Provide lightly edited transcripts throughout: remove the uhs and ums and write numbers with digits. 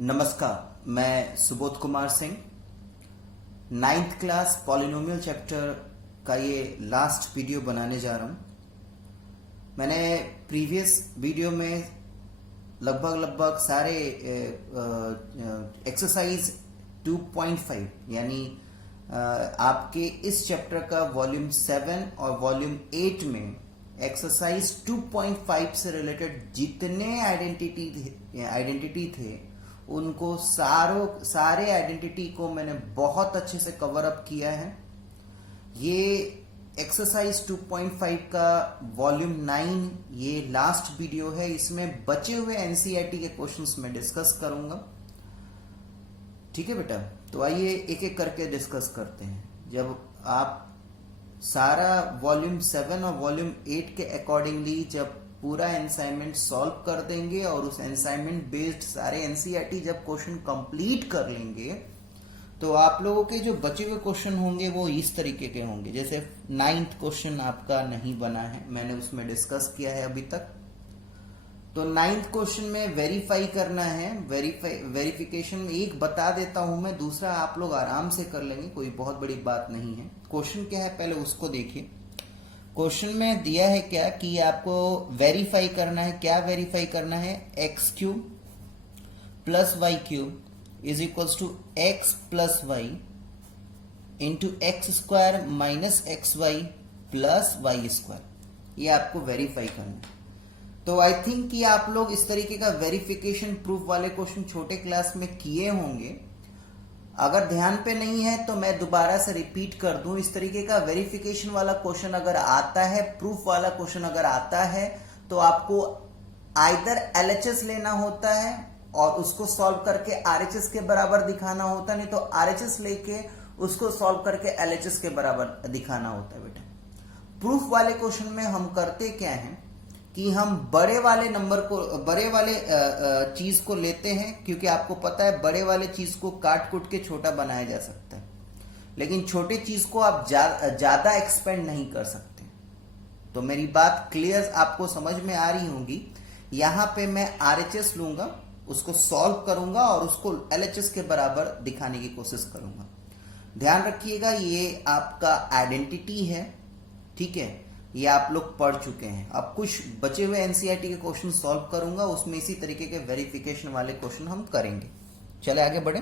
नमस्कार, मैं Subodh Kumar Singh. Ninth class polynomial chapter का ये लास्ट वीडियो बनाने जा रहा हूँ। मैंने प्रीवियस वीडियो में लगभग सारे एक्सरसाइज 2.5 यानी आपके इस चैप्टर का वॉल्यूम 7 और वॉल्यूम 8 में एक्सरसाइज 2.5 से रिलेटेड जितने आइडेंटिटी थे उनको सारे आइडेंटिटी को मैंने बहुत अच्छे से कवर अप किया है। ये एक्सरसाइज 2.5 का वॉल्यूम 9 ये लास्ट वीडियो है। इसमें बचे हुए एनसीईआरटी के क्वेश्चंस मैं डिस्कस करूंगा। ठीक है बेटा, तो आइए एक एक करके डिस्कस करते हैं। जब आप सारा वॉल्यूम 7 और वॉल्यूम 8 के अकॉर्डिंगली जब पूरा असाइनमेंट सॉल्व कर देंगे और उस असाइनमेंट बेस्ड सारे एनसीईआरटी जब क्वेश्चन कंप्लीट कर लेंगे तो आप लोगों के जो बचे हुए क्वेश्चन होंगे वो इस तरीके के होंगे। जैसे 9th क्वेश्चन आपका नहीं बना है, मैंने उसमें डिस्कस किया है अभी तक। तो 9th क्वेश्चन में वेरीफाई करना है। वेरिफिकेशन एक बता देता हूं मैं, दूसरा आप लोग आराम से कर लेंगे, कोई बहुत बड़ी बात नहीं है। क्वेश्चन क्या है पहले उसको देखिए। क्वेश्चन में दिया है क्या कि आपको वेरीफाई करना है। क्या वेरीफाई करना है? X cube plus y cube is equals to x plus y into x square minus x y plus y square. ये आपको वेरीफाई करना है। तो आई थिंक कि आप लोग इस तरीके का वेरिफिकेशन प्रूफ वाले क्वेश्चन छोटे क्लास में किए होंगे। अगर ध्यान पे नहीं है तो मैं दोबारा से रिपीट कर दूं। इस तरीके का वेरिफिकेशन वाला क्वेश्चन अगर आता है, प्रूफ वाला क्वेश्चन अगर आता है, तो आपको आइदर एलएचएस लेना होता है और उसको सॉल्व करके आरएचएस के बराबर दिखाना होता है, नहीं तो आरएचएस लेके उसको सॉल्व करके एलएचएस के बराबर दिखाना होता है बेटा। प्रूफ वाले क्वेश्चन में हम करते क्या है कि हम बड़े वाले नंबर को, बड़े वाले चीज को लेते हैं, क्योंकि आपको पता है बड़े वाले चीज को काट कूट के छोटा बनाया जा सकता है, लेकिन छोटे चीज को आप ज्यादा एक्सपेंड नहीं कर सकते। तो मेरी बात क्लियर आपको समझ में आ रही होगी। यहां पे मैं आरएचएस लूंगा, उसको सॉल्व करूंगा और उसको एलएचएस के बराबर दिखाने की कोशिश करूंगा। ध्यान रखिएगा ये आपका आइडेंटिटी है, ठीक है, ये आप लोग पढ़ चुके हैं। अब कुछ बचे हुए एनसीईआरटी के क्वेश्चन सॉल्व करूंगा, उसमें इसी तरीके के वेरिफिकेशन वाले क्वेश्चन हम करेंगे। चले आगे बढ़े।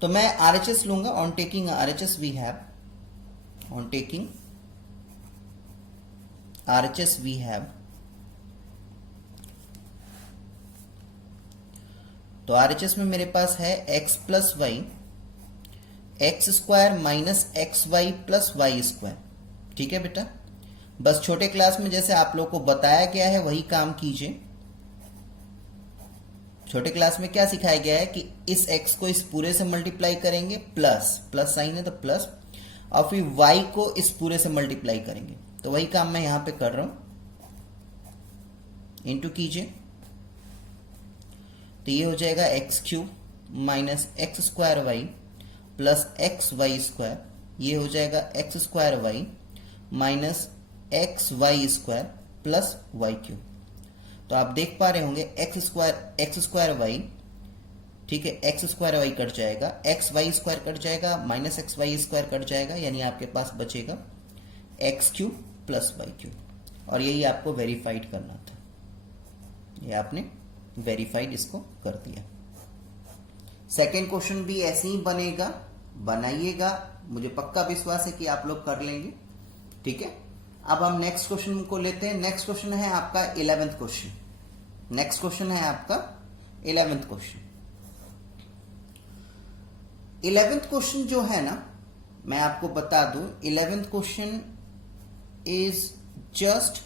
तो मैं आरएचएस लूंगा। On taking RHS we have, on taking RHS we have, तो आरएचएस में मेरे पास है x plus y x square minus x y plus y square. ठीक है बेटा, बस छोटे क्लास में जैसे आप लोग को बताया गया है वही काम कीजिए। छोटे क्लास में क्या सिखाया गया है कि इस x को इस पूरे से मल्टीप्लाई करेंगे, प्लस प्लस साइन है तो प्लस, और फिर y को इस पूरे से मल्टीप्लाई करेंगे। तो वही काम मैं यहां पे कर रहा हूं। इंटू कीजिए तो ये हो जाएगा x cube minus x square y plus x y square. ये हो जाएगा x square y minus x y square plus y cube. तो आप देख पा रहे होंगे एक्स स्क्वायर वाई, ठीक है, एक्स स्क्वायर वाई कट जाएगा, एक्स वाई स्क्वायर कट जाएगा, minus x y square cut जाएगा, यानी आपके पास बचेगा x cube plus y cube. और यही आपको वेरीफाइड करना था, ये आपने वेरीफाइड इसको कर दिया। सेकेंड क्वेश्चन भी ऐसे ही बनेगा, बनाइएगा, मुझे पक्का विश्वास है कि आप लोग कर लेंगे। ठीक है, अब हम नेक्स्ट क्वेश्चन को लेते हैं। नेक्स्ट क्वेश्चन है आपका 11th क्वेश्चन। नेक्स्ट क्वेश्चन है आपका 11th क्वेश्चन। 11th क्वेश्चन जो है ना, मैं आपको बता दूं, 11th question is just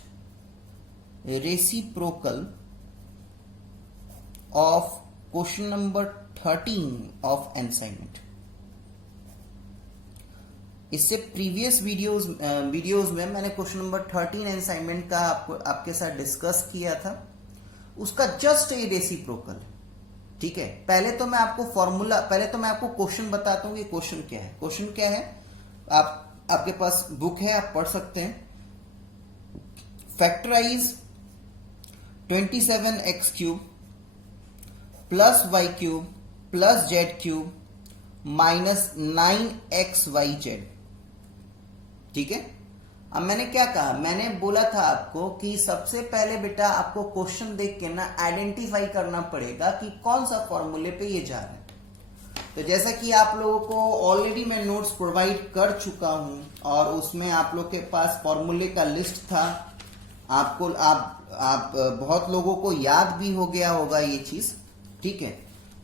reciprocal of question number 13 of assignment. इससे प्रीवियस वीडियोस में मैंने क्वेश्चन नंबर 13 असाइनमेंट का आपके साथ डिस्कस किया था, उसका जस्ट ये रेसिप्रोकल है। ठीक है, पहले तो मैं आपको क्वेश्चन बताता हूं कि क्वेश्चन क्या है। क्वेश्चन क्या है, आपके पास बुक है, आप पढ़ सकते हैं। Factorise 27x³ plus y cube plus z cube minus 9xyz। ठीक है। अब मैंने क्या कहा, मैंने बोला था आपको कि सबसे पहले बेटा आपको क्वेश्चन देख के ना आइडेंटिफाई करना पड़ेगा कि कौन सा फॉर्मूले पे ये जा रहा है। तो जैसा कि आप लोगों को ऑलरेडी मैं नोट्स प्रोवाइड कर चुका हूं और उसमें आप लोग के पास फॉर्मूले का लिस्ट था। आपको आप बहुत लोगों को याद भी हो गया होगा ये चीज। ठीक है,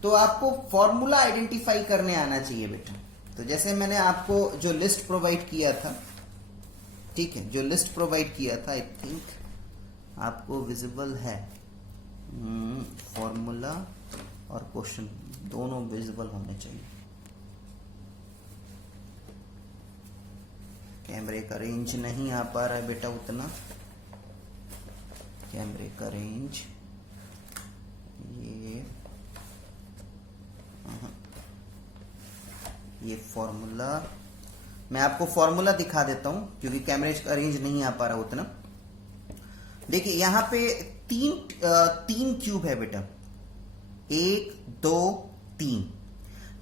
तो आपको फॉर्मूला आइडेंटिफाई करने आना चाहिए बेटा। तो जैसे मैंने आपको जो लिस्ट प्रोवाइड किया था, ठीक है, जो लिस्ट प्रोवाइड किया था, आई थिंक आपको विजिबल है। फॉर्मूला और क्वेश्चन दोनों विजिबल होने चाहिए। कैमरे का रेंज नहीं आ पा रहा है बेटा उतना। कैमरे का रेंज ये फॉर्मूला, मैं आपको फॉर्मूला दिखा देता हूं क्योंकि कैमरे का रेंज नहीं आ पा रहा उतना। देखिए यहां पे तीन क्यूब है बेटा, 1 2 3।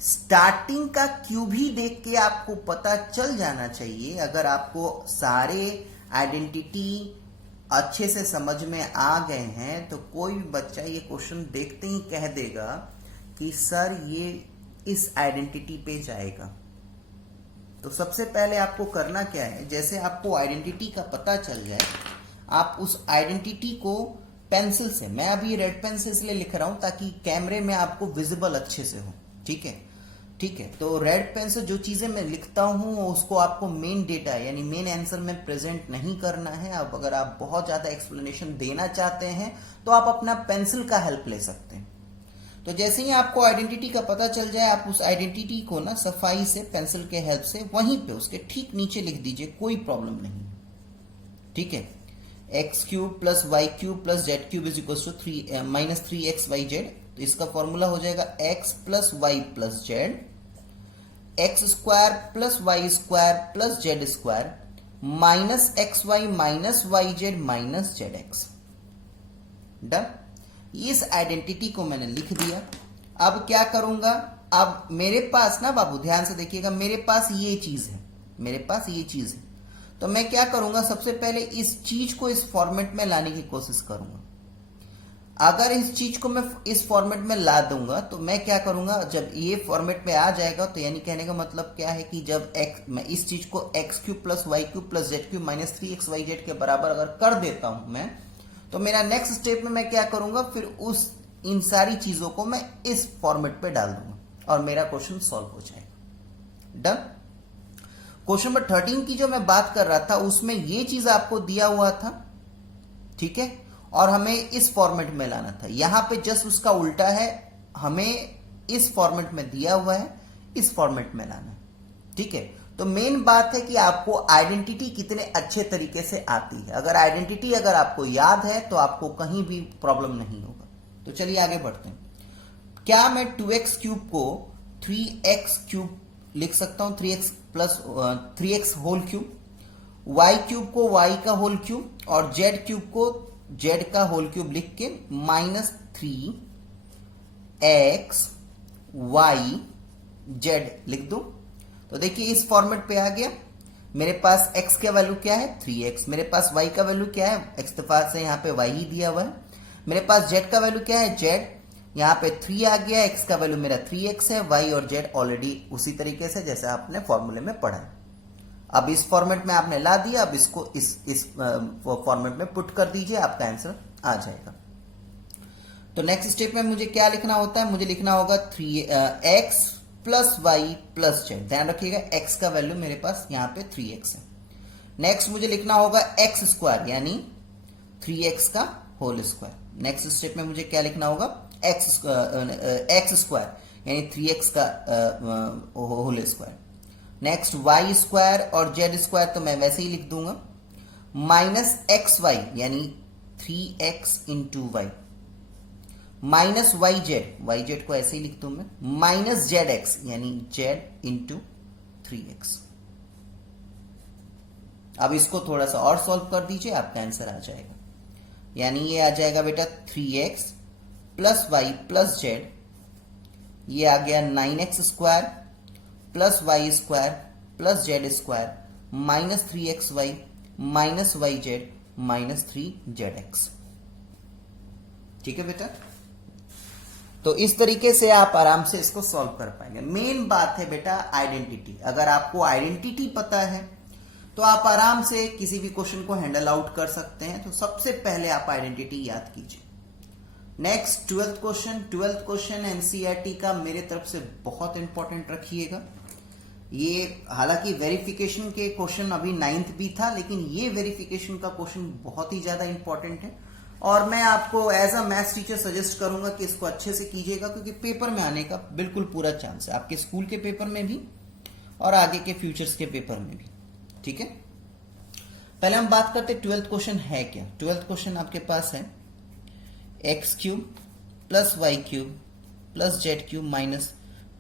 स्टार्टिंग का क्यूब ही देख के आपको पता चल जाना चाहिए। अगर आपको सारे आइडेंटिटी अच्छे से समझ में आ गए हैं तो कोई भी बच्चा ये क्वेश्चन देखते ही कह देगा कि सर ये इस आइडेंटिटी पे जाएगा। तो सबसे पहले आपको करना क्या है, जैसे आपको आइडेंटिटी का पता चल जाए, आप उस आइडेंटिटी को पेंसिल से, मैं अभी रेड पेन से इसलिए लिख रहा हूं ताकि कैमरे में आपको विजिबल अच्छे से हो। ठीक है, ठीक है। तो रेड पेन से जो चीजें मैं लिखता हूं उसको आपको मेन डेटा यानी मेन आंसर में प्रेजेंट नहीं करना है। अब अगर आप बहुत ज्यादा एक्सप्लेनेशन देना चाहते हैं तो आप अपना पेंसिल का हेल्प ले सकते हैं। तो जैसे ही आपको आइडेंटिटी का पता चल जाए, आप उस आइडेंटिटी को ना सफाई से पेंसिल के हेल्प से वहीं पे उसके ठीक नीचे लिख दीजिए, कोई प्रॉब्लम नहीं। ठीक है, x cube plus y cube plus z cube is equal to minus 3xyz। तो इसका फॉर्मूला हो जाएगा x plus y plus z, x square plus y square plus z square minus x y minus y z minus z x. Done. इस identity को मैंने लिख दिया। अब क्या करूंगा, अब मेरे पास ना बाबू ध्यान से देखिएगा, मेरे पास ये चीज है, मेरे पास ये चीज है। तो मैं क्या करूंगा, सबसे पहले इस चीज को इस फॉर्मेट में लाने की कोशिश करूंगा। अगर इस चीज को मैं इस फॉर्मेट में ला दूंगा तो मैं क्या करूंगा, जब ये फॉर्मेट में आ जाएगा तो यानी कहने का मतलब क्या है कि जब मैं इस चीज को x cube plus y cube plus z cube minus 3xyz के बराबर अगर कर देता हूं मैं, तो मेरा नेक्स्ट स्टेप में मैं क्या करूंगा, फिर इन सारी चीजों को मैं इस फॉर्मेट पे डाल दूंगा और मेरा क्वेश्चन सॉल्व हो जाएगा। डन। क्वेश्चन नंबर 13 की जो मैं बात कर रहा था उसमें ये चीज आपको दिया हुआ था। ठीक है, और हमें इस फॉर्मेट में लाना था। यहां पे जस्ट उसका उल्टा है, हमें इस फॉर्मेट में दिया हुआ है, इस फॉर्मेट में लाना है। ठीक है, तो मेन बात है कि आपको आइडेंटिटी कितने अच्छे तरीके से आती है। अगर आइडेंटिटी अगर आपको याद है तो आपको कहीं भी प्रॉब्लम नहीं होगा। तो चलिए आगे बढ़ते हैं। क्या मैं 2x क्यूब को 3x क्यूब लिख सकता हूं, 3x plus 3x whole cube, y cube को y का होल क्यूब और z क्यूब को z का होल क्यूब लिख के माइनस 3x y z लिख दो। तो देखिए इस फॉर्मेट पे आ गया। मेरे पास x का वैल्यू क्या है, 3x। मेरे पास y का वैल्यू क्या है, x के पास से यहाँ पे y ही दिया हुआ है। मेरे पास z का वैल्यू क्या है, z, यहाँ पे 3 आ गया। x का वैल्यू मेरा 3x है, y और z ऑलरेडी उसी तरीके से जैसे आपने फॉर्मूले में पढ़ा है। अब इस फॉर्मेट में आपने ला दिया, अब इसको इस फॉर्मेट में पुट कर दीजिए, आपका आंसर आ जाएगा। तो नेक्स्ट स्टेप में मुझे क्या लिखना होता है, मुझे लिखना होगा 3x plus y plus Z. ध्यान रखिएगा x का वैल्यू मेरे पास यहाँ पे 3x है। नेक्स्ट मुझे लिखना होगा x स्क्वायर यानी 3x का होल स्क्वायर। नेक्स्ट स्टेप में मुझे क्या लिखना होगा, x स्क्वायर यानी 3x का whole square. Next y square और z स्क्वायर तो मैं वैसे ही लिख दूंगा, माइनस एक्स वाई यानी 3x into y, minus y z को ऐसे ही लिख दूं मैं, माइनस जेड एक्स यानी z इंटू 3x। अब इसको थोड़ा सा और सॉल्व कर दीजिए, आपका आंसर आ जाएगा। यानी ये आ जाएगा बेटा 3x plus y plus Z ये आ गया 9x square plus y square plus z square minus 3xy minus y z minus 3zx। ठीक है बेटा, तो इस तरीके से आप आराम से इसको सॉल्व कर पाएंगे। मेन बात है बेटा आइडेंटिटी। अगर आपको आइडेंटिटी पता है तो आप आराम से किसी भी क्वेश्चन को हैंडल आउट कर सकते हैं। तो सबसे पहले आप आइडेंटिटी याद कीजिए। नेक्स्ट ट्वेल्थ क्वेश्चन एनसीईआरटी का मेरे तरफ से बहुत इंपॉर्टेंट रखिएगा। ये हालांकि वेरिफिकेशन के क्वेश्चन अभी 9th भी था, लेकिन ये वेरिफिकेशन का क्वेश्चन बहुत ही ज्यादा इंपॉर्टेंट है और मैं आपको as a maths teacher suggest करूंगा कि इसको अच्छे से कीजिएगा, क्योंकि पेपर में आने का बिल्कुल पूरा चांस है, आपके स्कूल के पेपर में भी और आगे के फ्यूचर्स के पेपर में भी। ठीक है, पहले हम बात करते हैं ट्वेल्थ क्वेश्चन है क्या। ट्वेल्थ क्वेश्चन आपके पास है x cube plus y cube plus z cube minus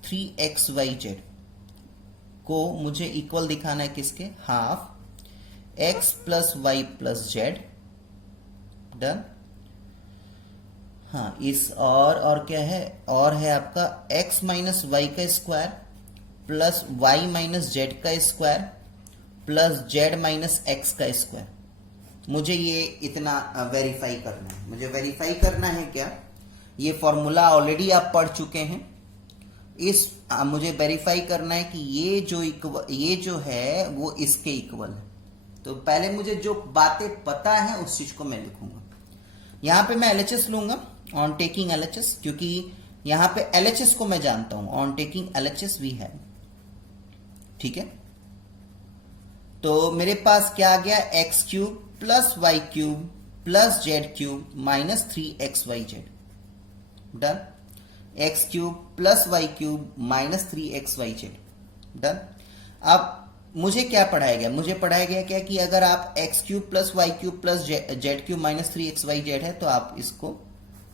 3xyz को मुझे इक्वल दिखाना है किसके, half x plus y plus z. Done. हाँ, इस और क्या है, और है आपका x माइनस वाई का square plus y minus z का square plus z minus x का स्क्वायर। मुझे ये इतना वेरीफाई करना है। मुझे वेरीफाई करना है क्या, ये फॉर्मूला ऑलरेडी आप पढ़ चुके हैं। मुझे वेरीफाई करना है कि ये जो है वो इसके इक्वल है। तो पहले मुझे जो बातें पता है उस चीज को मैं लिखूंगा। यहां पे मैं LHS लूंगा, ऑन टेकिंग LHS, क्योंकि यहां पे LHS को मैं जानता हूं। On taking LHS we have. ठीक है, तो मेरे पास क्या आ गया, x cube plus y cube plus z cube minus 3xyz। Done. X cube plus y cube minus 3xyz। Done. अब मुझे क्या पढ़ाया गया, मुझे पढ़ाया गया क्या कि अगर आप x cube plus y cube plus z cube minus 3xyz है तो आप इसको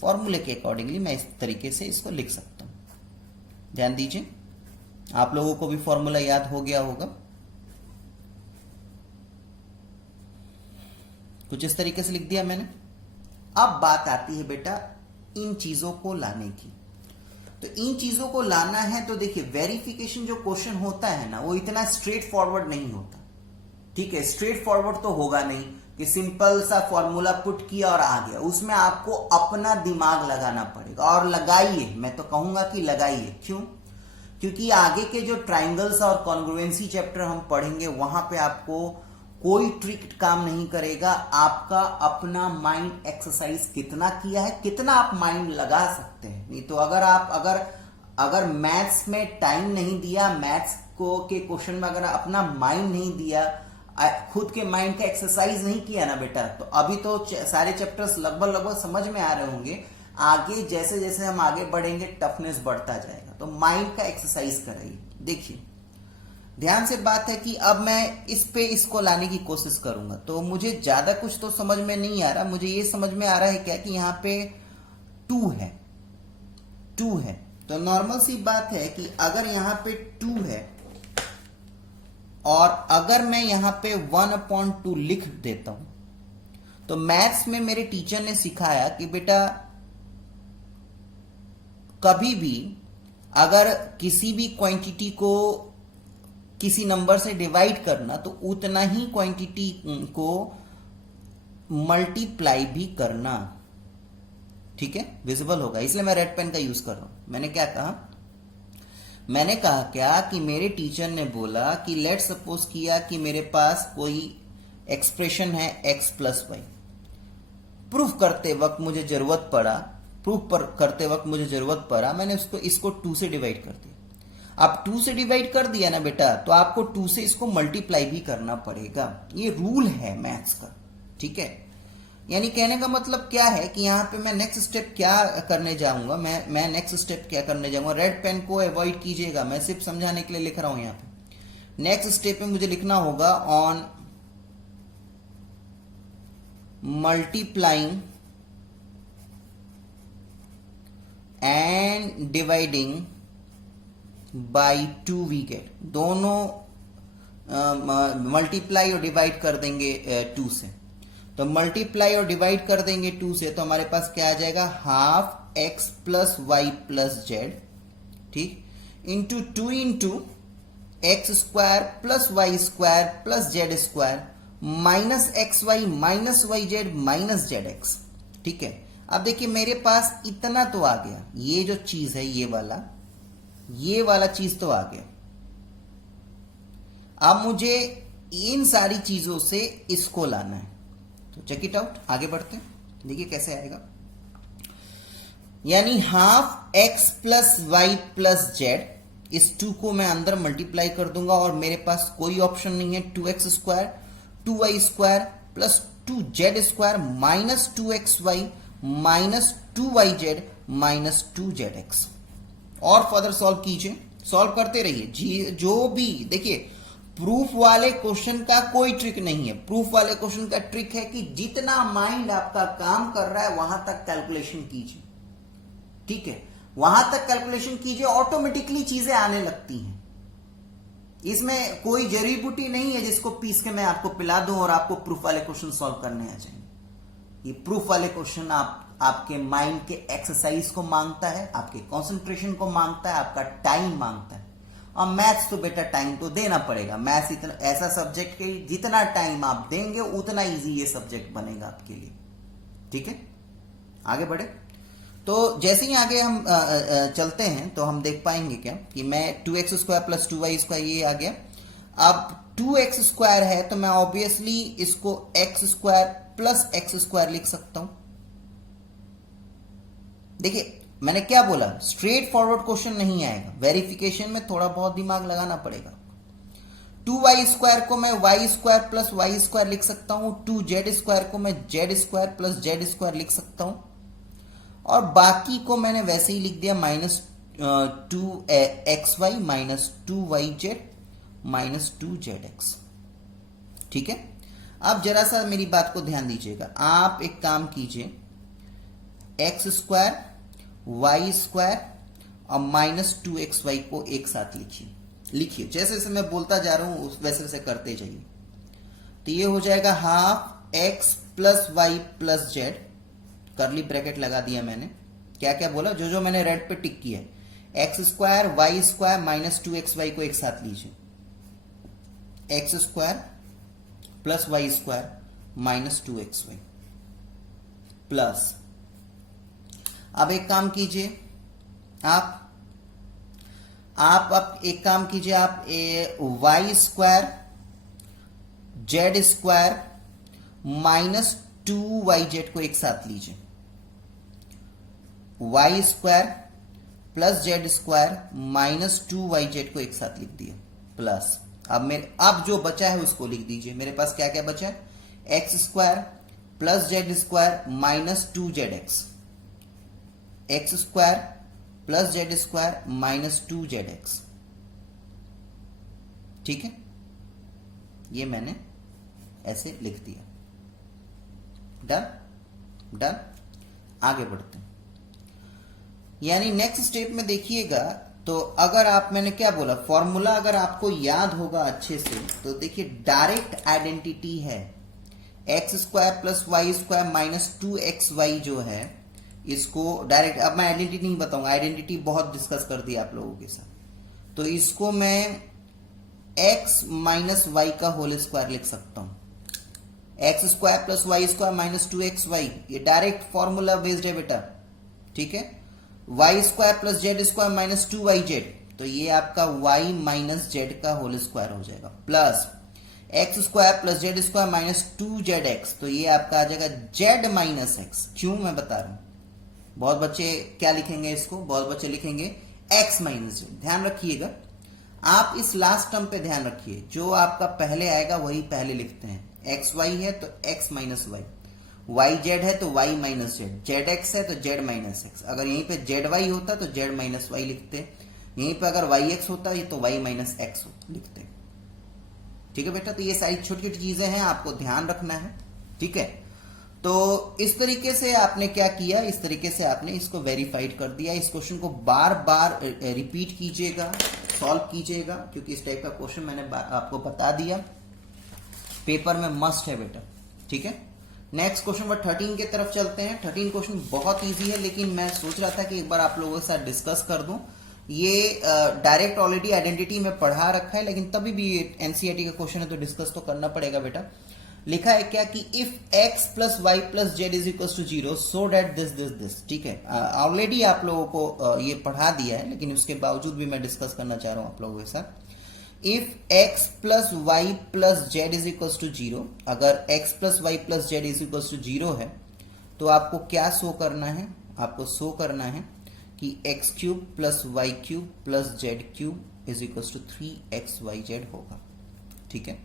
फॉर्मूले के अकॉर्डिंगली मैं इस तरीके से इसको लिख सकता हूं। ध्यान दीजिए, आप लोगों को भी फॉर्मूला याद हो गया होगा। कुछ इस तरीके से लिख दिया मैंने। अब बात आती है बेटा इन चीजों को लाने की। तो इन चीजों को लाना है तो देखिए, वेरिफिकेशन जो क्वेश्चन होता है ना, वो इतना स्ट्रेट फॉरवर्ड नहीं होता। ठीक है, स्ट्रेट फॉरवर्ड तो होगा नहीं कि सिंपल सा फॉर्मूला पुट किया और आ गया। उसमें आपको अपना दिमाग लगाना पड़ेगा, और लगाइए, मैं तो कहूंगा कि लगाइए। क्यों? क्योंकि आगे के जो ट्राइंगल्स और कॉन्ग्रुएंसी चैप्टर हम पढ़ेंगे वहां पे आपको कोई ट्रिक काम नहीं करेगा। आपका अपना माइंड एक्सरसाइज कितना किया है, कितना आप माइंड लगा सकते हैं। नहीं तो अगर मैथ्स में टाइम नहीं दिया, मैथ्स को के क्वेश्चन में अगर अपना माइंड नहीं दिया, खुद के माइंड का एक्सरसाइज नहीं किया ना बेटा, तो अभी तो सारे चैप्टर्स लगभग समझ में आ रहे होंगे। आगे जैसे जैसे हम आगे बढ़ेंगे टफनेस बढ़ता जाएगा। तो माइंड का एक्सरसाइज कराइए। देखिए ध्यान से बात है कि अब मैं इसको लाने की कोशिश करूंगा। तो मुझे ज्यादा कुछ तो समझ में नहीं आ रहा। मुझे ये समझ में आ रहा है क्या कि यहाँ पे 2 है। तो नॉर्मल सी बात है कि अगर यहाँ पे 2 है और अगर मैं यहाँ पे 1/2 लिख देता हूं, तो मैथ्स में मेरे टीचर ने सिखाया कि बेटा कभी भी अगर किसी भी क्वांटिटी को किसी नंबर से डिवाइड करना, तो उतना ही क्वांटिटी को मल्टीप्लाई भी करना। ठीक है, विजिबल होगा, इसलिए मैं रेड पेन का यूज कर रहा हूं। मैंने क्या कहा, मैंने कहा क्या कि मेरे टीचर ने बोला कि लेट सपोज किया कि मेरे पास कोई एक्सप्रेशन है x प्लस वाई। प्रूफ करते वक्त मुझे जरूरत पड़ा, मैंने इसको 2 से डिवाइड कर दिया। अब 2 से डिवाइड कर दिया ना बेटा, तो आपको 2 से इसको मल्टीप्लाई भी करना पड़ेगा। ये रूल है मैथ्स का। ठीक है, यानी कहने का मतलब क्या है कि यहां पे मैं नेक्स्ट स्टेप क्या करने जाऊंगा, मैं नेक्स्ट स्टेप क्या करने जाऊंगा। रेड पेन को अवॉइड कीजिएगा, मैं सिर्फ समझाने के लिए लिख रहा हूं। यहां पे नेक्स्ट स्टेप में मुझे लिखना होगा on multiplying and dividing by 2 we get. दोनों मल्टीप्लाई और डिवाइड कर देंगे 2 से। तो मल्टीप्लाई और डिवाइड कर देंगे 2 से, तो हमारे पास क्या आ जाएगा, half x plus y plus z ठीक, into 2 into x square plus y square plus z square minus x y minus y z minus z x. ठीक है, अब देखिए मेरे पास इतना तो आ गया, ये जो चीज है ये वाला चीज तो आ गया। अब मुझे इन सारी चीजों से इसको लाना है, तो चेक इट आउट, आगे बढ़ते हैं। देखिए कैसे आएगा, यानी half x plus y plus z, इस 2 को मैं अंदर मल्टीप्लाई कर दूंगा और मेरे पास कोई ऑप्शन नहीं है। 2x square 2y square plus 2z square minus 2xy minus 2yz minus 2zx। और फर्दर सॉल्व कीजिए, सॉल्व करते रहिए जी। जो भी देखिए, प्रूफ वाले क्वेश्चन का कोई ट्रिक नहीं है। प्रूफ वाले क्वेश्चन का ट्रिक है कि जितना माइंड आपका काम कर रहा है वहां तक कैलकुलेशन कीजिए। ठीक है, वहां तक कैलकुलेशन कीजिए, ऑटोमेटिकली चीजें आने लगती हैं। इसमें कोई जड़ी बूटी नहीं है जिसको पीस के मैं आपको पिला दूं और आपको प्रूफ वाले क्वेश्चन सॉल्व करने आ जाएंगे। ये प्रूफ वाले क्वेश्चन आपके माइंड के एक्सरसाइज को मांगता है, आपके कंसंट्रेशन को मांगता है, आपका टाइम मांगता है। और मैथ्स तो बेटा टाइम तो देना पड़ेगा। मैथ्स इतना ऐसा सब्जेक्ट के जितना टाइम आप देंगे उतना इजी ये सब्जेक्ट बनेगा आपके लिए। ठीक है, आगे बढ़े। तो जैसे ही आगे हम चलते हैं तो हम देख पाएंगे क्या कि मैं 2x square plus 2y square ये आ गया। अब 2x स्क्वायर है तो मैं ऑब्वियसली इसको x square plus x square लिख सकता हूं। देखिए मैंने क्या बोला, स्ट्रेट फॉरवर्ड क्वेश्चन नहीं आएगा, वेरिफिकेशन में थोड़ा बहुत दिमाग लगाना पड़ेगा। 2y स्क्वायर को मैं y square plus y square लिख सकता हूं, 2z स्क्वायर को मैं z square plus z square लिख सकता हूं, और बाकी को मैंने वैसे ही लिख दिया minus 2xy minus 2yz minus 2zx। ठीक है, अब जरा सा मेरी बात को ध्यान दीजिएगा। आप एक काम कीजिए, एक्स स्क्वायर वाई स्क्वायर और माइनस 2xy को एक साथ लिखिए। जैसे जैसे मैं बोलता जा रहा हूं वैसे वैसे करते जाइए। तो ये हो जाएगा half x plus y plus z, curly bracket लगा दिया मैंने। क्या क्या बोला, जो जो मैंने रेड पे टिक किया, x square y square minus 2xy को एक साथ लीजिए, x square plus y square minus 2xy plus, अब एक काम कीजिए आप एक काम कीजिए, आप y square z square minus 2yz को एक साथ लीजिए, y square plus z square minus 2yz को एक साथ लिख दिया प्लस, अब जो बचा है उसको लिख दीजिए। मेरे पास क्या क्या बचा है, x square plus z square minus 2zx, x square plus z square minus 2zx। ठीक है, ये मैंने ऐसे लिख दिया। डन, आगे बढ़ते हैं। यानी नेक्स्ट स्टेप में देखिएगा, तो अगर आप, मैंने क्या बोला, फॉर्मूला अगर आपको याद होगा अच्छे से तो देखिए डायरेक्ट आइडेंटिटी है, x square plus y square minus 2xy जो है, इसको डायरेक्ट, अब मैं आइडेंटिटी नहीं बताऊंगा, आइडेंटिटी बहुत डिस्कस कर दी आप लोगों के साथ। तो इसको मैं x माइनस वाई का होल स्क्वायर लिख सकता हूं, x square plus y square minus 2xy, ये डायरेक्ट फॉर्मूला बेस्ड है बेटा। ठीक है, y square plus z square minus 2yz, तो ये आपका y माइनस जेड का होल स्क्वायर हो जाएगा, plus x square plus z square minus 2zx, तो ये आपका आ जाएगा z माइनस एक्स। क्यों मैं बता रहा हूं, बहुत बच्चे क्या लिखेंगे इसको, बहुत बच्चे लिखेंगे x माइनस जेड। ध्यान रखिएगा, आप इस लास्ट टर्म पे ध्यान रखिए, जो आपका पहले आएगा वही पहले लिखते हैं। एक्स वाई है तो x minus y, y z है तो y minus z, z x है तो z माइनस एक्स। अगर यहीं पे जेड वाई होता तो z माइनस वाई लिखते, यहीं पे अगर वाई एक्स होता तो y माइनस एक्स लिखते। ठीक है बेटा, तो ये सारी छोटी छोटी चीजें हैं, आपको ध्यान रखना है। ठीक है, तो इस तरीके से आपने क्या किया, इस तरीके से आपने इसको वेरीफाइड कर दिया। इस क्वेश्चन को बार बार रिपीट कीजिएगा, सॉल्व कीजिएगा, क्योंकि इस टाइप का क्वेश्चन मैंने आपको बता दिया, पेपर में मस्ट है बेटा। ठीक है, नेक्स्ट क्वेश्चन नंबर 13 की तरफ चलते हैं। 13 क्वेश्चन बहुत इजी है, लेकिन मैं सोच रहा था कि एक बार आप लोगों के साथ डिस्कस कर दूं। ये डायरेक्ट ऑलरेडी आइडेंटिटी में पढ़ा रखा है, लेकिन तभी भी एनसीईआरटी का क्वेश्चन है तो डिस्कस तो करना पड़ेगा बेटा। लिखा है क्या कि if x plus y plus z is equal to 0 so that this, ठीक है। ऑलरेडी आप लोगों को ये पढ़ा दिया है, लेकिन उसके बावजूद भी मैं डिस्कस करना चाह रहा हूं आप लोगों के साथ। If x plus y plus z is equal to 0, अगर x plus y plus z is equal to 0 है तो आपको क्या शो करना है? आपको शो करना है कि x cube plus y cube plus z cube is equal to 3xyz होगा, ठीक है।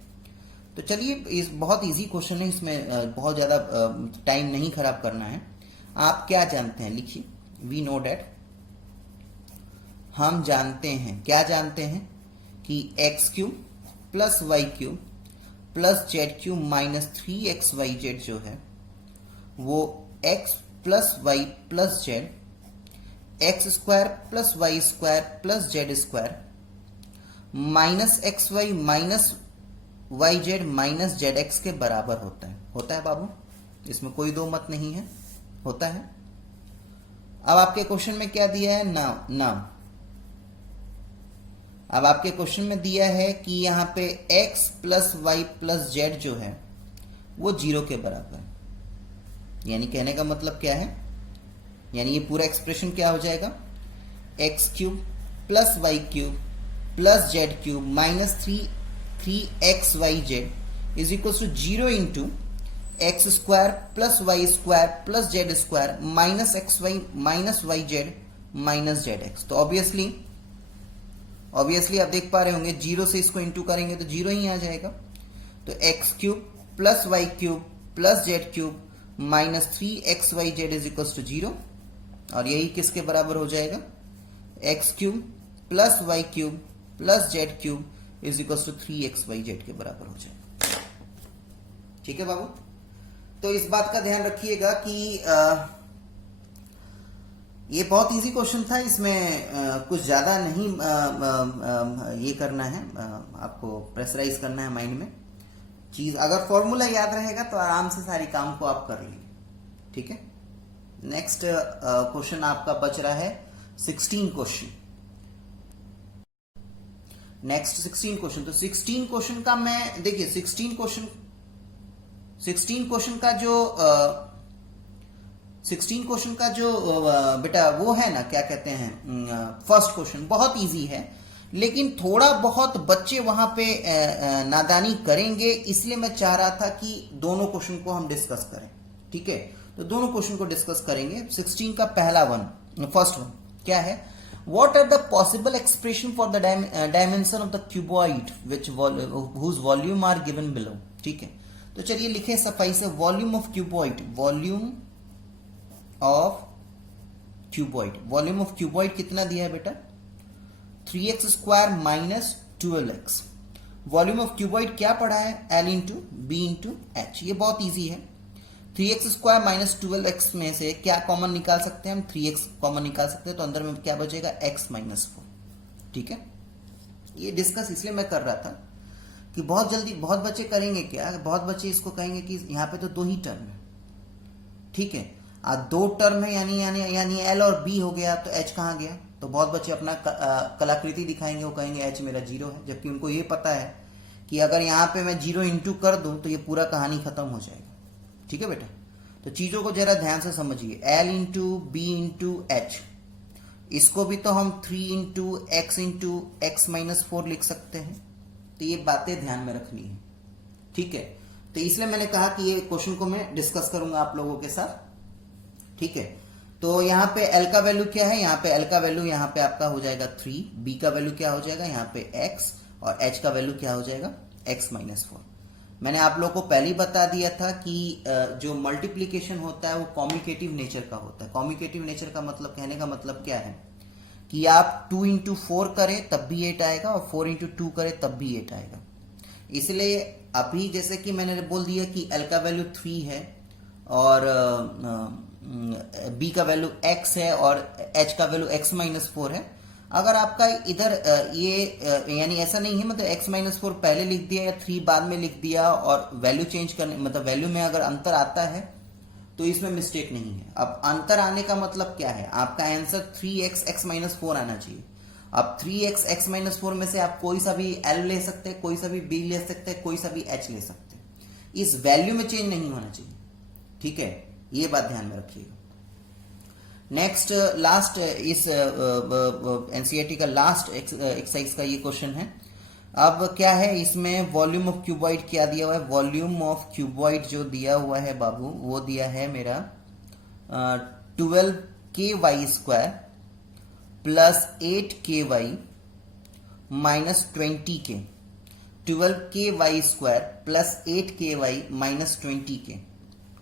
तो चलिए, इस बहुत इजी क्वेश्चन है, इसमें बहुत ज्यादा टाइम नहीं खराब करना है। आप क्या जानते हैं? लिखिए, वी नो डेट, हम जानते हैं, क्या जानते हैं कि x cube plus y cube plus z cube minus 3xyz जो है वो x plus y plus z x square plus y square plus z square minus x y minus y z minus z x के बराबर होता है। होता है बाबू, इसमें कोई दो मत नहीं है, होता है। अब आपके क्वेश्चन में क्या दिया है? नाम। अब आपके क्वेश्चन में दिया है कि यहां पे x plus y plus z जो है वो 0 के बराबर है। यानी कहने का मतलब क्या है? यानी ये पूरा एक्सप्रेशन क्या हो जाएगा? X cube plus y cube plus z cube minus 3xyz is equal to 0 into x square plus y square plus z square minus x y minus y z minus z x. तो obviously आप देख पा रहे होंगे 0 से इसको into करेंगे तो 0 ही आ जाएगा। तो x cube plus y cube plus z cube minus 3xyz is equal to 0, और यही किसके बराबर हो जाएगा? X cube plus y cube plus z cube is equal to 3xyz के बराबर हो जाएगा। ठीक है बाबू, तो इस बात का ध्यान रखिएगा कि ये बहुत इजी क्वेश्चन था, इसमें कुछ ज्यादा नहीं ये करना है, आपको प्रेशराइज करना है माइंड में चीज। अगर फॉर्मूला याद रहेगा तो आराम से सारी काम को आप कर लेंगे, ठीक है। नेक्स्ट क्वेश्चन आपका बच रहा है 16 क्वेश्चन। Next 16 question. तो 16 क्वेश्चन का मैं देखिए 16 क्वेश्चन का जो बेटा वो है ना, क्या कहते हैं, फर्स्ट क्वेश्चन बहुत इजी है, लेकिन थोड़ा बहुत बच्चे वहां पे नादानी करेंगे, इसलिए मैं चाह रहा था कि दोनों क्वेश्चन को हम डिस्कस करें, ठीक है। तो दोनों क्वेश्चन को डिस्कस करेंगे। 16 का फर्स्ट वन क्या है? What are the possible expression for the dimension of the cuboid whose volume are given below? ठीक है, तो चलिए लिखें सफाई से volume of cuboid. Volume of cuboid कितना दिया है बेटा? 3x square minus 12x। Volume of cuboid क्या पढ़ा है? L into b into h. ये बहुत इजी है। 3x स्क्वायर माइनस 12x में से क्या कॉमन निकाल सकते हैं हम? 3x कॉमन निकाल सकते हैं, तो अंदर में क्या बचेगा? x माइनस 4, ठीक है। ये डिस्कस इसलिए मैं कर रहा था कि बहुत जल्दी बहुत बच्चे करेंगे क्या, बहुत बच्चे इसको कहेंगे कि यहाँ पे तो दो ही टर्म है, ठीक है। दो टर्म है यानी L और B हो गया, तो H कहाँ गया? तो बहुत बच्चे अपना कलाकृति दिखाएंगे, वो कहेंगे H मेरा 0 है, जबकि उनको ये पता है कि अगर यहाँ पे मैं 0 इंटू कर दूं तो ये पूरा कहानी खत्म हो जाएगा, ठीक है बेटा। तो चीजों को जरा ध्यान से समझिए। L into b into h, इसको भी तो हम 3 इंटू एक्स माइनस 4 लिख सकते हैं। तो ये बातें ध्यान में रखनी है, ठीक है। तो इसलिए मैंने कहा कि ये क्वेश्चन को मैं डिस्कस करूंगा आप लोगों के साथ, ठीक है। तो यहाँ पे L का वैल्यू क्या है? यहाँ पे L का वैल्यू यहाँ पे आपका हो जाएगा 3, B का वैल्यू क्या हो जाएगा यहाँ पे x, और H का वैल्यू क्या हो जाएगा? x minus 4। मैंने आप लोगों को पहले ही बता दिया था कि जो मल्टीप्लीकेशन होता है वो कॉम्यूटेटिव नेचर का होता है। कॉम्यूटेटिव नेचर का मतलब, कहने का मतलब क्या है कि आप 2 इंटू 4 करें तब भी 8 आएगा, और 4 इंटू 2 करें तब भी 8 आएगा। इसलिए अभी जैसे कि मैंने बोल दिया कि L का वैल्यू 3 है और B का वैल्यू x है और H का वैल्यू x माइनस 4 है। अगर आपका इधर ये यानी ऐसा नहीं है, मतलब x माइनस 4 पहले लिख दिया या 3 बाद में लिख दिया, और वैल्यू चेंज करने मतलब वैल्यू में अगर अंतर आता है तो इसमें मिस्टेक नहीं है। अब अंतर आने का मतलब क्या है? आपका आंसर 3x x माइनस 4 आना चाहिए। अब 3x x माइनस 4 में से आप कोई सा भी l ले सकते हैं, कोई सा भी b ले सकते हैं, कोई सा भी h ले सकते हैं। इस वैल्यू में चेंज नहीं होना चाहिए, ठीक है, ये बात ध्यान में रखिएगा। नेक्स्ट लास्ट इस एनसीईआरटी का लास्ट एक्सरसाइज का ये क्वेश्चन है। अब क्या है इसमें, वॉल्यूम ऑफ क्यूबॉइड क्या दिया हुआ है, वॉल्यूम ऑफ क्यूबॉइड जो दिया हुआ है बाबू वो दिया है मेरा 12ky square plus 8ky minus 20k, 12ky square plus 8ky minus 20k।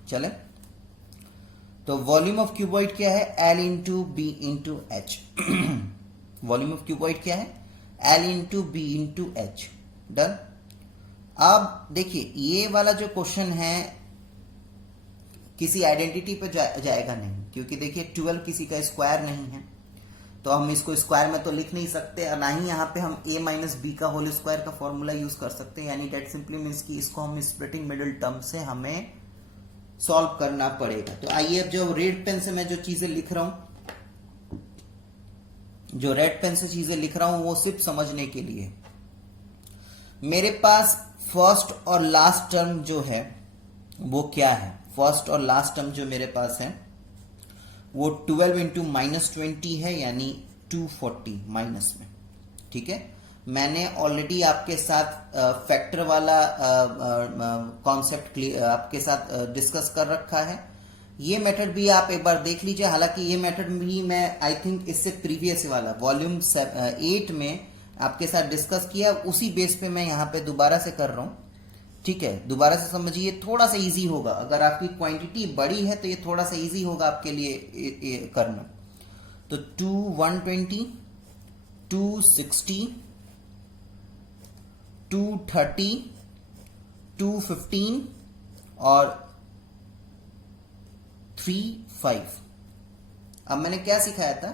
चले, तो वॉल्यूम ऑफ क्यूबॉइड क्या है, L into b into h. Volume of cuboid क्या है, L into b into h. Done. अब देखिए ये वाला जो क्वेश्चन है किसी आइडेंटिटी पे जाएगा नहीं, क्योंकि देखिए 12 किसी का स्क्वायर नहीं है, तो हम इसको स्क्वायर में तो लिख नहीं सकते, और ना ही यहाँ पे हम a माइनस बी का होल स्क्वायर का फॉर्मूला यूज कर सकते हैं, यानी डेट सिंपली मीन्स कि इसको हम स्प्लिटिंग मिडिल टर्म से हमें सॉल्व करना पड़ेगा। तो आइए अब जो रेड पेन से मैं जो चीजें लिख रहा हूं, जो रेड पेन से चीजें लिख रहा हूं वो सिर्फ समझने के लिए। मेरे पास फर्स्ट और लास्ट टर्म जो है वो क्या है, फर्स्ट और लास्ट टर्म जो मेरे पास है वो 12 इंटू माइनस 20 है, यानी 240 माइनस में, ठीक है। मैंने ऑलरेडी आपके साथ फैक्टर वाला कॉन्सेप्ट आपके साथ डिस्कस कर रखा है। ये मेथड भी आप एक बार देख लीजिए, हालांकि ये मेथड भी मैं आई थिंक इससे प्रीवियस वाला वॉल्यूम 8 में आपके साथ डिस्कस किया, उसी बेस पे मैं यहाँ पे दोबारा से कर रहा हूँ, ठीक है। दोबारा से समझिए, थोड़ा सा इजी होगा, अगर आपकी क्वांटिटी बड़ी है तो ये थोड़ा सा इजी होगा आपके लिए करना। तो 120, 260, 230, 215 और 35। अब मैंने क्या सिखाया था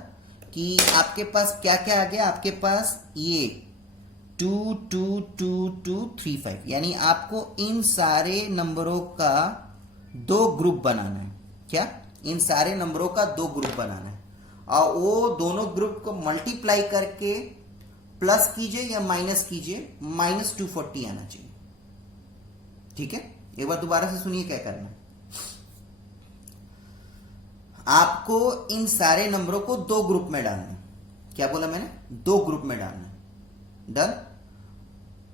कि आपके पास क्या क्या आ गया, आपके पास ये 2 2 2 2 3 5, यानी आपको इन सारे नंबरों का दो ग्रुप बनाना है। क्या, इन सारे नंबरों का दो ग्रुप बनाना है, और वो दोनों ग्रुप को मल्टीप्लाई करके प्लस कीजिए या माइनस कीजिए, माइनस 240 आना चाहिए, ठीक है। एक बार दोबारा से सुनिए क्या करना है। आपको इन सारे नंबरों को दो ग्रुप में डालना है। क्या बोला मैंने, दो ग्रुप में डालना है। डन।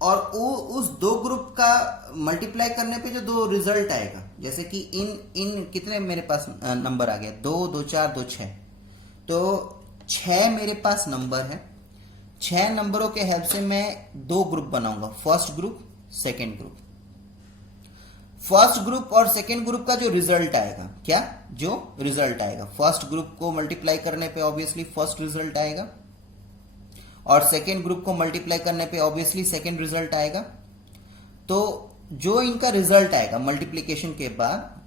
और उस दो ग्रुप का मल्टीप्लाई करने पे जो दो रिजल्ट आएगा, जैसे कि इन कितने मेरे पास नंबर आ गया, 2 2 4 2 6, तो 6 मेरे पास नंबर है। 6 नंबरों के हेल्प से मैं दो ग्रुप बनाऊंगा, first group, second group. First group और सेकेंड ग्रुप का जो रिजल्ट आएगा, क्या जो रिजल्ट आएगा, फर्स्ट ग्रुप को मल्टीप्लाई करने पे ऑब्वियसली फर्स्ट रिजल्ट आएगा, और सेकेंड ग्रुप को मल्टीप्लाई करने पे ऑब्वियसली सेकेंड रिजल्ट आएगा। तो जो इनका रिजल्ट आएगा मल्टीप्लीकेशन के बाद,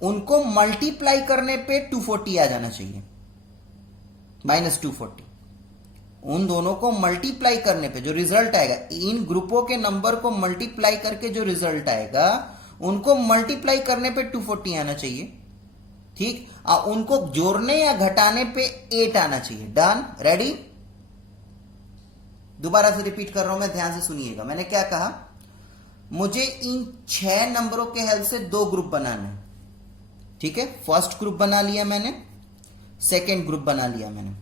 उनको मल्टीप्लाई करने पे 240 आ जाना चाहिए, माइनस 240। उन दोनों को मल्टीप्लाई करने पे जो रिजल्ट आएगा, इन ग्रुपों के नंबर को मल्टीप्लाई करके जो रिजल्ट आएगा, उनको मल्टीप्लाई करने पे 240 आना चाहिए, ठीक। और उनको जोड़ने या घटाने पे 8 आना चाहिए। Done, ready. दोबारा से रिपीट कर रहा हूं मैं, ध्यान से सुनिएगा। मैंने क्या कहा, मुझे इन 6 नंबरों के हेल्प से दो ग्रुप बनाने हैं, ठीक है। फर्स्ट ग्रुप बना लिया मैंने, सेकेंड ग्रुप बना लिया मैंने,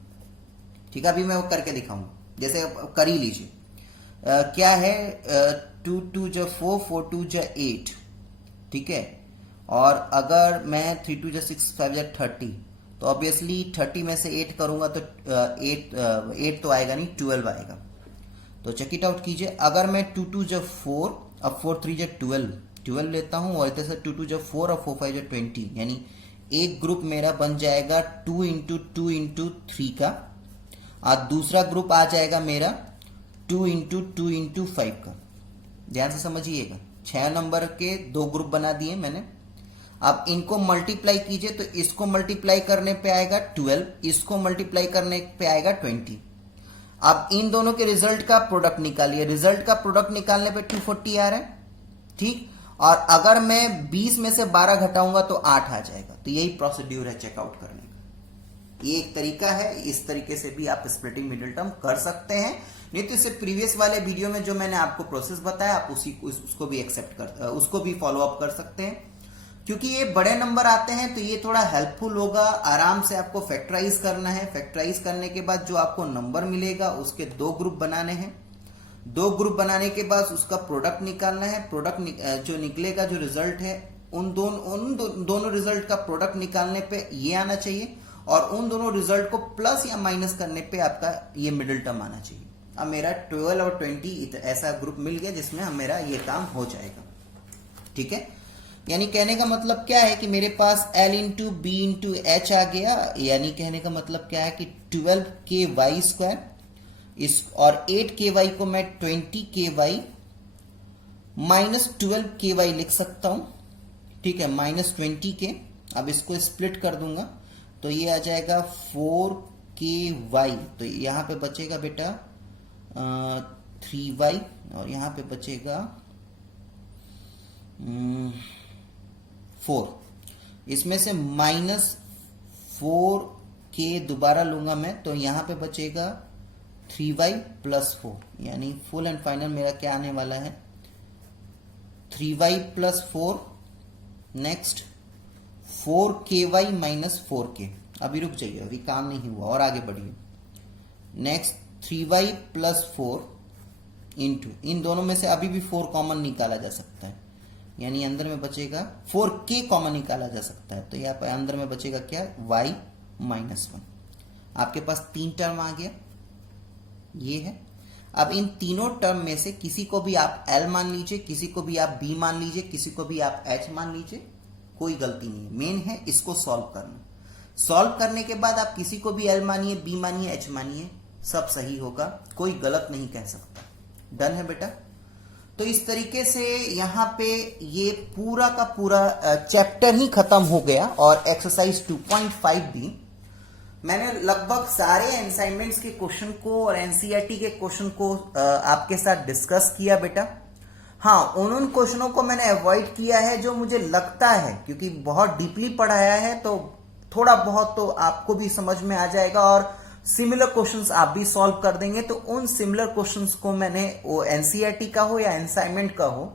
ठीक है। अभी मैं वो करके दिखाऊंगा, जैसे कर ही लीजिए। क्या है, 2 2 जा 4, 4 2 जा 8, ठीक है। और अगर मैं 3 2 जा 6, 5 जा 30, तो ऑब्वियसली 30 में से 8 करूंगा तो 8 तो आएगा नहीं, 12 आएगा। तो चेक इट आउट कीजिए। अगर मैं 2 2 जा 4, अब 4 3 जा 12 लेता हूं, और इधर से 2 2 जा 4 और 4 5 जा 20, यानी एक ग्रुप मेरा बन जाएगा 2 इंटू 2 इंटू 3 का, और दूसरा ग्रुप आ जाएगा मेरा 2 इंटू 2 इंटू 5 का। ध्यान से समझिएगा, 6 नंबर के दो ग्रुप बना दिए मैंने। अब इनको मल्टीप्लाई कीजिए, तो इसको मल्टीप्लाई करने पे आएगा 12, इसको मल्टीप्लाई करने पे आएगा 20। अब इन दोनों के रिजल्ट का प्रोडक्ट निकालिए, रिजल्ट का प्रोडक्ट निकालने पे 240 आ रहा है, ठीक। और अगर मैं 20 में से 12 घटाऊंगा तो 8 आ जाएगा। तो यही प्रोसीड्यूर है चेकआउट करने का। ये एक तरीका है, इस तरीके से भी आप स्प्लिटिंग मिडिल टर्म कर सकते हैं। नहीं तो इससे प्रीवियस वाले वीडियो में जो मैंने आपको प्रोसेस बताया आप उसको भी उसको भी फॉलो अप कर सकते हैं। क्योंकि ये बड़े नंबर आते हैं तो ये थोड़ा हेल्पफुल होगा। आराम से आपको फैक्टराइज करना है। फैक्टराइज करने के बाद जो आपको नंबर मिलेगा उसके 2 ग्रुप बनाने हैं। 2 ग्रुप बनाने के बाद उसका प्रोडक्ट निकालना है। प्रोडक्ट जो निकलेगा, जो रिजल्ट है, उन दोनों रिजल्ट का प्रोडक्ट निकालने पे ये आना चाहिए और उन दोनों रिजल्ट को प्लस या माइनस करने पे आपका ये मिडिल टर्म आना चाहिए। अब मेरा 12 और 20 ऐसा ग्रुप मिल गया जिसमें मेरा ये काम हो जाएगा। ठीक है, यानी कहने का मतलब क्या है कि मेरे पास L into b into h आ गया। यानी कहने का मतलब क्या है कि 12ky² इस और 8ky को मैं 20ky माइनस 12ky लिख सकता हूं। ठीक है, माइनस 20k। अब इसको स्प्लिट कर दूंगा तो ये आ जाएगा 4ky। तो यहां पे बचेगा बेटा 3y और यहां पे बचेगा 4। इसमें से -4k दोबारा लूंगा मैं तो यहां पे बचेगा 3y + 4। यानी फुल एंड फाइनल मेरा क्या आने वाला है 3y + 4 नेक्स्ट 4ky - 4k। अभी रुक जाइए, अभी काम नहीं हुआ और आगे बढ़िए। नेक्स्ट 3y + 4 इंटू इन दोनों में से अभी भी 4 कॉमन निकाला जा सकता है। यानी अंदर में बचेगा 4k कॉमन निकाला जा सकता है। तो यहाँ पर अंदर में बचेगा क्या y - 1। आपके पास 3 टर्म आ गया, ये है। अब इन तीनों टर्म में से किसी को भी आप L मान लीजिए, किसी को भी आप B मान लीजिए, किसी को भी आप H मान लीजिए, कोई गलती नहीं है। मेन है इसको सॉल्व करना। सॉल्व करने के बाद आप किसी को भी L मानिए, B मानिए, H मानिए, सब सही होगा, कोई गलत नहीं कह सकता। डन है बेटा। तो इस तरीके से यहाँ पे ये पूरा का पूरा चैप्टर ही खत्म हो गया और एक्सरसाइज 2.5 भी मैंने लगभग सारे असाइनमेंट्स के क्वेश्चन को और एनसीईआरटी के क्वेश्चन को आपके साथ डिस्कस किया बेटा। हाँ, उन क्वेश्चनों को मैंने अवॉइड किया है जो मुझे लगता है, क्योंकि बहुत डीपली पढ़ाया है तो थोड़ा बहुत तो आपको भी समझ में आ जाएगा और सिमिलर क्वेश्चंस आप भी सॉल्व कर देंगे। तो उन सिमिलर क्वेश्चंस को मैंने, वो एनसीईआरटी का हो या असाइनमेंट का हो,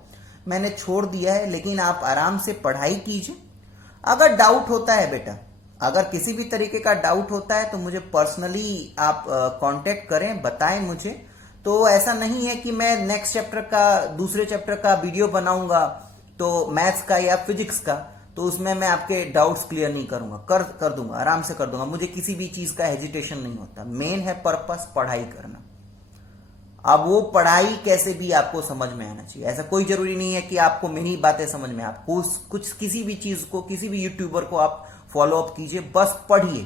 मैंने छोड़ दिया है। लेकिन आप आराम से पढ़ाई कीजिए। अगर डाउट होता है बेटा, अगर किसी भी तरीके का डाउट होता है तो मुझे पर्सनली आप कांटेक्ट करें, बताएं मुझे। तो ऐसा नहीं है कि मैं नेक्स्ट चैप्टर का, दूसरे चैप्टर का वीडियो बनाऊंगा तो मैथ्स का या फिजिक्स का, तो उसमें मैं आपके डाउट्स क्लियर नहीं करूंगा। कर दूंगा, आराम से कर दूंगा। मुझे किसी भी चीज का हेजिटेशन नहीं होता। मेन है पर्पस पढ़ाई करना। अब वो पढ़ाई कैसे भी आपको समझ में आना चाहिए। ऐसा कोई जरूरी नहीं है कि आपको मेरी बातें समझ में, आपको कुछ किसी भी चीज को, किसी भी यूट्यूबर को आप फॉलो अप कीजिए, बस पढ़िए।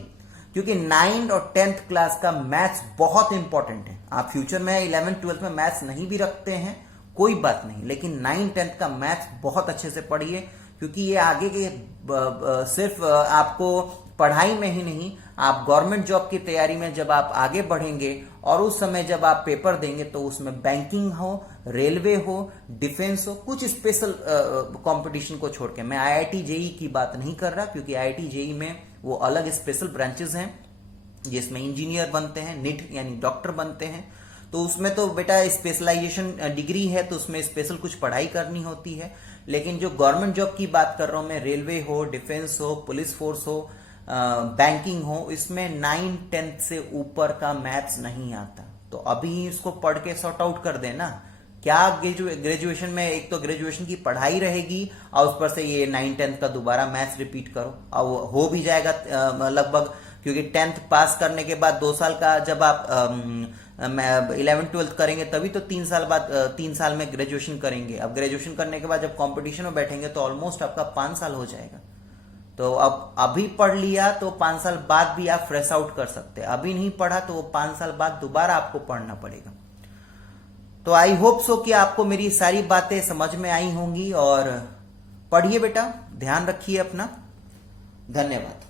क्योंकि 9th और 10th क्लास का मैथ्स बहुत इंपॉर्टेंट है। आप फ्यूचर में 11th 12th में मैथ्स नहीं भी रखते हैं, कोई बात नहीं, लेकिन 9th 10th का मैथ्स बहुत अच्छे से पढ़िए। क्योंकि ये आगे के सिर्फ आपको पढ़ाई में ही नहीं, आप गवर्नमेंट जॉब की तैयारी में जब आप आगे बढ़ेंगे और उस समय जब आप पेपर देंगे तो उसमें बैंकिंग हो, रेलवे हो, डिफेंस हो, कुछ स्पेशल कंपटीशन को छोड़ के, मैं आईआईटी जेई की बात नहीं कर रहा, क्योंकि आईआईटी जेई में वो अलग स्पेशल ब्रांचेस हैं जिसमें इंजीनियर बनते हैं, नीट यानी डॉक्टर बनते हैं। तो उसमें तो बेटा स्पेशलाइजेशन डिग्री है, तो उसमें स्पेशल कुछ पढ़ाई करनी होती है। लेकिन जो गवर्नमेंट जॉब की बात कर रहा हूं मैं, रेलवे हो, डिफेंस हो, पुलिस फोर्स हो, बैंकिंग हो, इसमें 9th 10th से ऊपर का मैथ्स नहीं आता। तो अभी इसको पढ़ के सॉर्ट आउट कर देना। क्या ग्रेजुएशन में एक तो ग्रेजुएशन की पढ़ाई रहेगी और उस पर से ये 9th 10th का दोबारा मैथ्स रिपीट करो, और हो भी जाएगा लगभग। क्योंकि 10th पास करने के बाद 2 साल का, जब आप 11th 12th करेंगे तभी तो 3 साल बाद 3 साल में ग्रेजुएशन करेंगे। अब ग्रेजुएशन करने के बाद जब कंपटीशन में बैठेंगे तो ऑलमोस्ट आपका 5 साल हो जाएगा। तो अब अभी पढ़ लिया तो 5 साल बाद भी आप फ्रेश आउट कर सकते हैं। अभी नहीं पढ़ा तो वो 5 साल बाद दोबारा आपको पढ़ना पड़ेगा। तो आई होप सो कि आपको मेरी सारी बातें समझ में आई होंगी। और पढ़िए बेटा, ध्यान रखिए अपना। धन्यवाद।